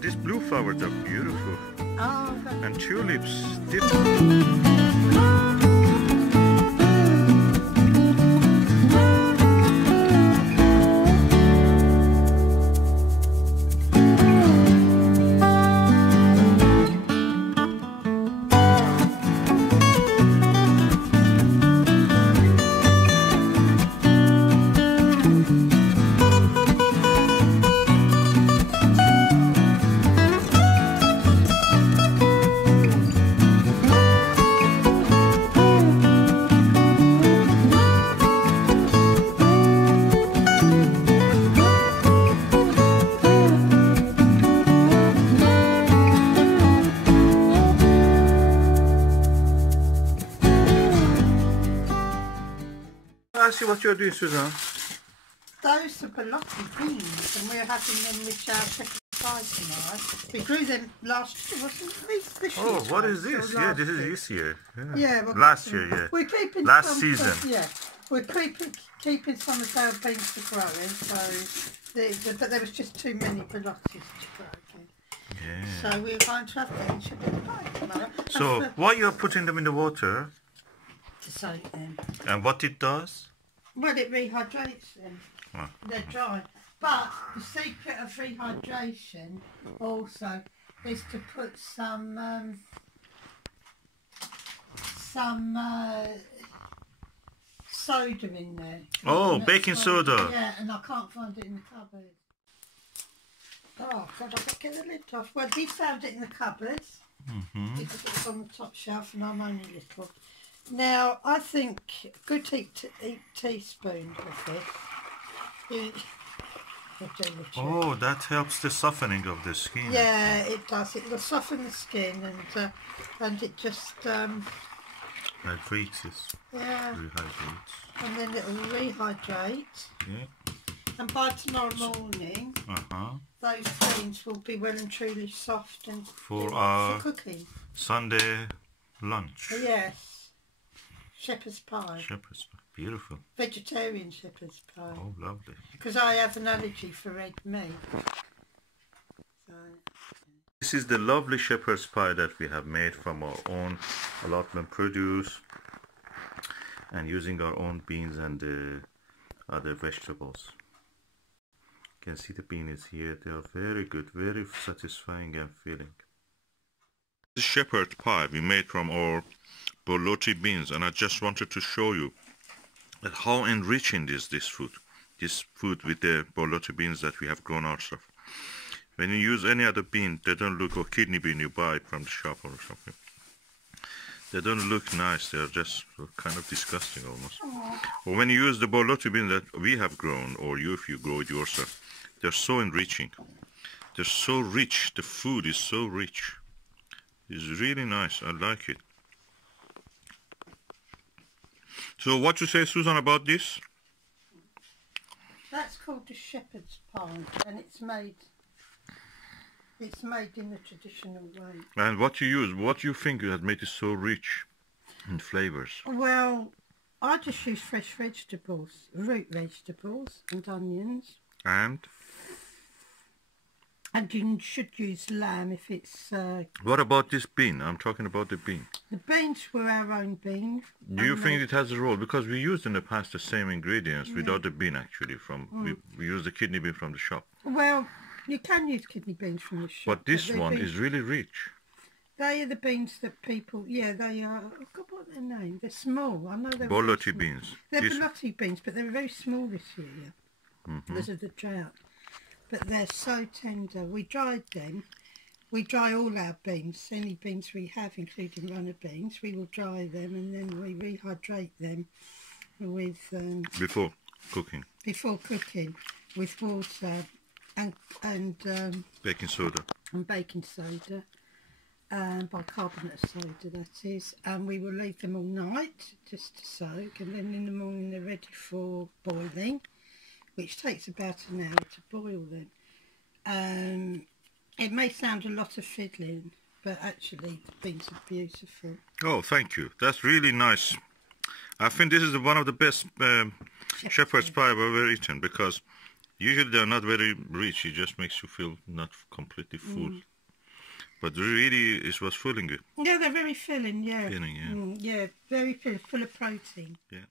And these blue flowers are beautiful. Oh, And tulips, different. I see what you're doing, Susan. those are Borlotti beans, and we're having them with our shepherd's pie tonight. We grew them last year, wasn't it? This Oh, what is year, this? Yeah, this is this year. Yeah, last year, yeah. We're keeping last season. Yeah, we're keeping some of our beans for growing. So, but there was just too many Borlottis to grow again. Yeah. So we're going to have them in shepherd's pie tomorrow. So, why you're putting them in the water? To soak them. And what it does? Well, it rehydrates them. Oh. They're dry. But the secret of rehydration also is to put some soda in there. Oh, baking soda. Yeah, and I can't find it in the cupboard. Oh, God, I've got to get the lid off. Well, he found it in the cupboards. Because it was on the top shelf and I'm only little. Now, I think a good teaspoon of this. Oh, that helps the softening of the skin. Yeah, it does. It will soften the skin and it just hydrates it. Yeah. Rehydrates. And then it will rehydrate. Yeah. And by tomorrow morning, those beans will be well and truly soft and for cooking. Sunday lunch. Yes. Shepherd's pie. Shepherd's pie. Beautiful. Vegetarian shepherd's pie. Oh, lovely. Because I have an allergy for red meat. So. This is the lovely shepherd's pie that we have made from our own allotment produce and using our own beans and other vegetables. You can see the beans here. They are very good, very satisfying and filling. This shepherd's pie we made from our Borlotti beans, and I just wanted to show you that how enriching is this food with the Borlotti beans that we have grown ourselves. When you use any other bean, they don't look, or kidney bean you buy from the shop or something, they don't look nice. They are just kind of disgusting almost. Or when you use the Borlotti bean that we have grown, or if you grow it yourself, they're so enriching. They're so rich. The food is so rich. It's really nice. I like it. So what you say, Susan, about this? That's called the shepherd's pie, and it's made in the traditional way. And what you use, what do you think has made it so rich in flavours? Well, I just use fresh vegetables, root vegetables and onions. And you should use lamb if it's... What about this bean? I'm talking about the bean. The beans were our own beans. Do you think it has a role? Because we used in the past the same ingredients without the bean actually. We used the kidney bean from the shop. Well, you can use kidney beans from the shop. But this one is really rich. They are the beans that people... Yeah, they are... I forgot what their name. They're small. I know they're... Borlotti beans. They're Borlotti beans, but they're very small this year. Because of the drought. But they're so tender. We dried them. We dry all our beans, any beans we have, including runner beans. We will dry them and then we rehydrate them with... before cooking. Before cooking, with water and baking soda. And baking soda. Bicarbonate soda, that is. And we will leave them all night just to soak. And then in the morning they're ready for boiling, which takes about an hour to boil them. It may sound a lot of fiddling, but actually the beans are beautiful. Oh, thank you. That's really nice. I think this is one of the best shepherd's pie I've ever eaten, because Usually they're not very rich. It just makes you feel not completely full. But really, it was filling you. Yeah, they're very filling, yeah. Filling, yeah. Yeah, very filling, full of protein. Yeah.